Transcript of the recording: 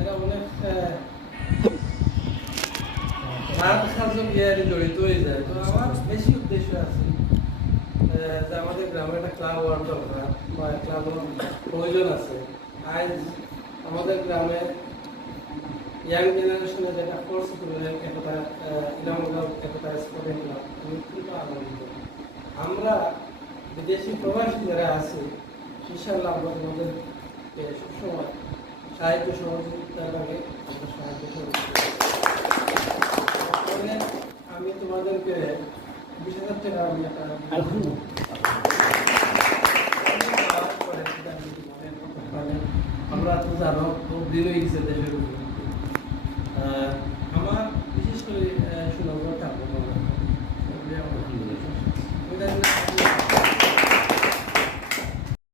এরা অনেক রাত কাজে বিয়ারে জড়িত হয়ে যায়। তো আমার বেশি উদ্দেশ্য আছে যে আমাদের গ্রামে একটা ক্লাব হওয়ার দরকার বা ক্লাবের প্রয়োজন আছে। আজ আমাদের গ্রামে ইয়াং জেনারেশনে যেটা কোর্স করলেন একতা ইলামগাঁও একতা স্পোর্টিং ক্লাব, আমি খুব আনন্দিত। আমরা বিদেশি প্রবাসী যারা আছে ইনশাআল্লাহ আমরা তোমাদেরকে সবসময় সাহায্য সহযোগিতার লাগে আমরা সাহায্য সহযোগিতা। আমি তোমাদেরকে 20,000 টাকা আমি একটা আমরা তো জানো খুব দিন হয়ে গেছে দেশের